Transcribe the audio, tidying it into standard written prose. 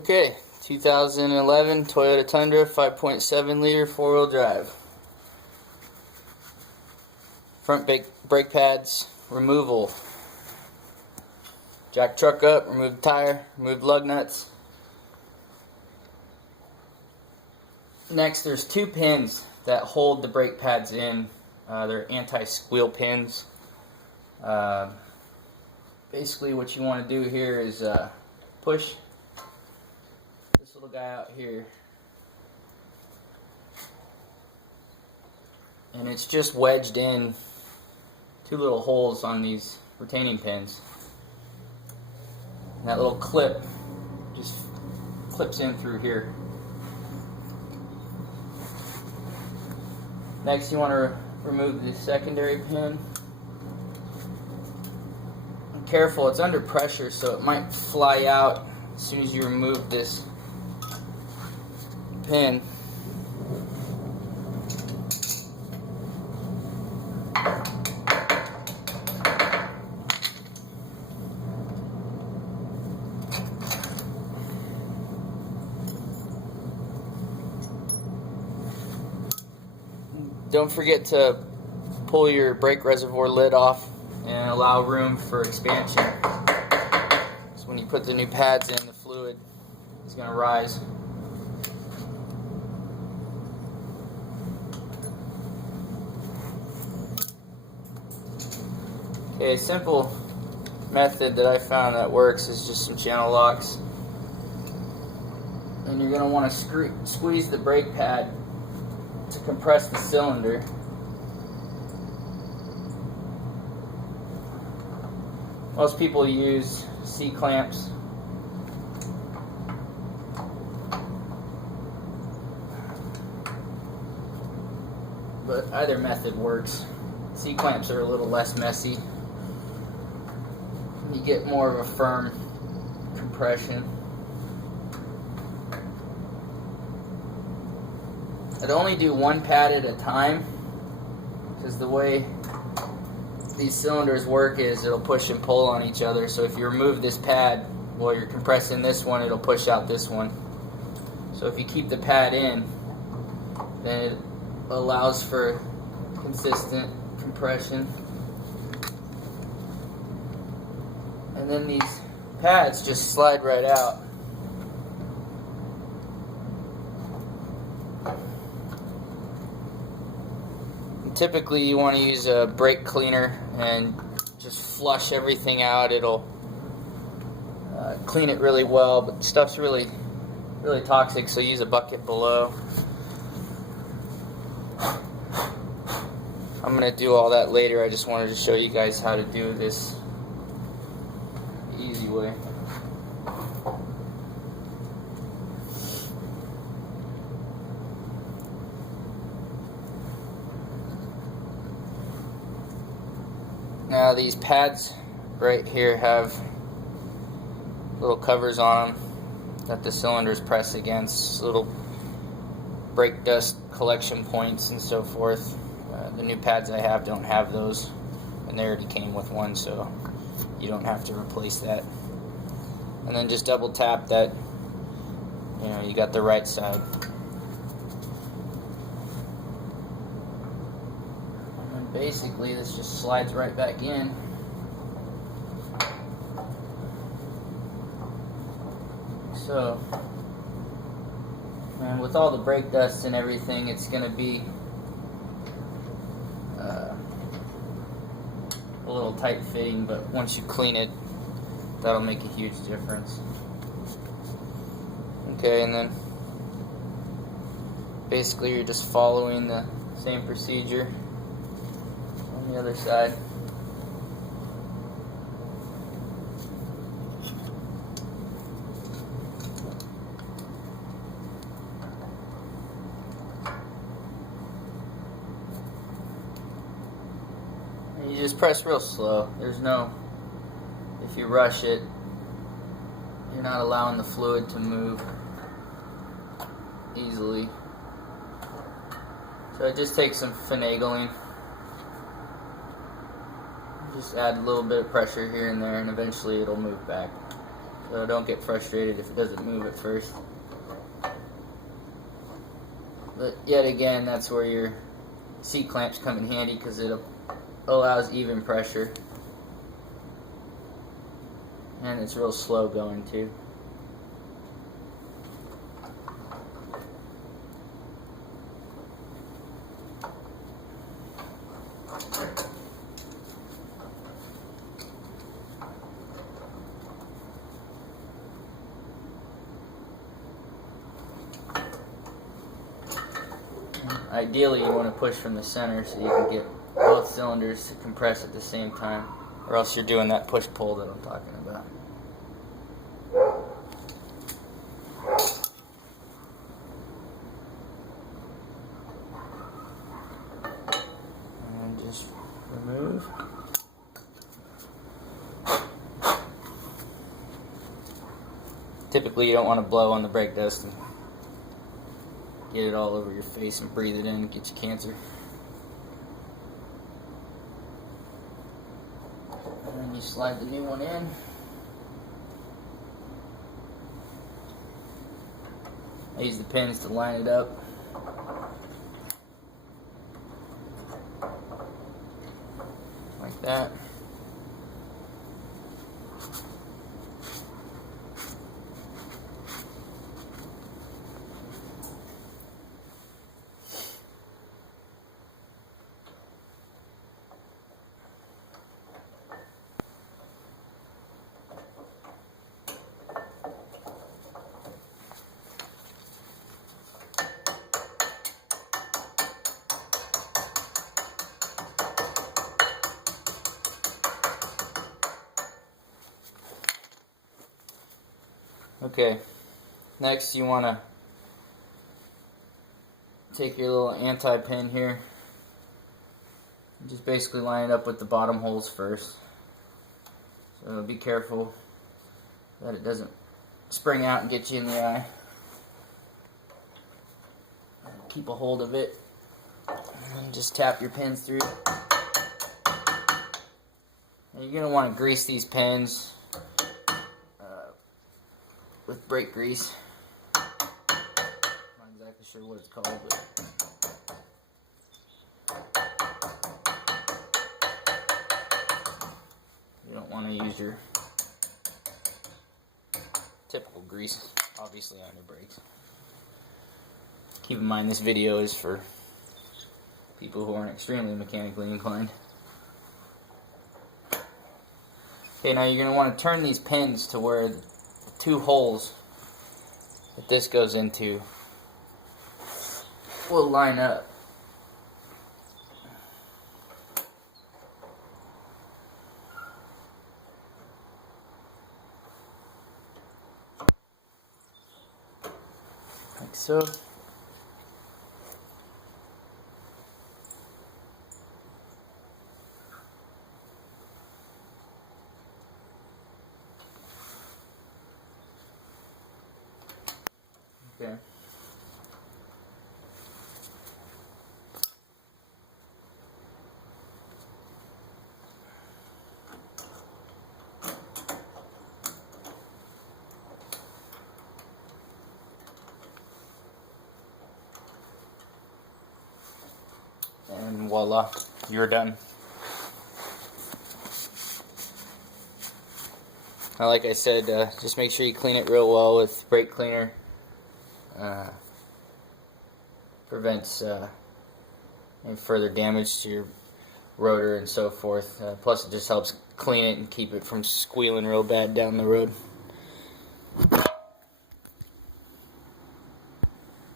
Okay, 2011 Toyota Tundra 5.7 liter four-wheel drive. Front brake pads removal. Jack truck up, remove the tire, remove lug nuts. Next, there's two pins that hold the brake pads in. They're anti-squeal pins. Basically what you want to do here is push this little guy out here, and it's just wedged in two little holes on these retaining pins. And that little clip just clips in through here. Next, you want to remove the secondary pin. And careful, it's under pressure, so it might fly out as soon as you remove this pin. Don't forget to pull your brake reservoir lid off and allow room for expansion. So when you put the new pads in, the fluid is going to rise. Okay, a simple method that I found that works is just some channel locks. And you're going to want to squeeze the brake pad to compress the cylinder. Most people use C-clamps. But either method works. C-clamps are a little less messy. You get more of a firm compression. I'd only do one pad at a time, because the way these cylinders work is it'll push and pull on each other. So if you remove this pad while you're compressing this one, it'll push out this one. So if you keep the pad in, then it allows for consistent compression. And then these pads just slide right out. Typically you want to use a brake cleaner and just flush everything out. It'll clean it really well, but stuff's really toxic, so use a bucket below. I'm going to do all that later. I just wanted to show you guys how to do this the easy way. Now these pads right here have little covers on them that the cylinders press against, little brake dust collection points and so forth. The new pads I have don't have those, and they already came with one, so you don't have to replace that. And then just double tap that, you got the right side. Basically, this just slides right back in. So, and with all the brake dust and everything, it's going to be a little tight fitting, but once you clean it, that'll make a huge difference. Okay, and then basically you're just following the same procedure on the other side. And you just press real slow. If you rush it, you're not allowing the fluid to move easily. So it just takes some finagling. Just add a little bit of pressure here and there, and eventually it'll move back. So don't get frustrated if it doesn't move at first. But yet again, that's where your C-clamps come in handy, because it allows even pressure. And it's real slow going too. Ideally, you want to push from the center so you can get both cylinders to compress at the same time, or else you're doing that push-pull that I'm talking about. And just remove. Typically, you don't want to blow on the brake dust and get it all over your face and breathe it in and get you cancer. And then you slide the new one in. I use the pins to line it up. Like that. Okay, next you want to take your little anti-pin here and just basically line it up with the bottom holes first. So be careful that it doesn't spring out and get you in the eye. Keep a hold of it and just tap your pins through. And you're going to want to grease these pins with brake grease. Not exactly sure what it's called, but you don't want to use your typical grease, obviously, on your brakes. Keep in mind, this video is for people who aren't extremely mechanically inclined. Okay, now you're going to want to turn these pins to where the two holes that this goes into will line up. Like so. Okay. And voila, you're done. Now, like I said, just make sure you clean it real well with brake cleaner. Prevents any further damage to your rotor and so forth. Plus, it just helps clean it and keep it from squealing real bad down the road.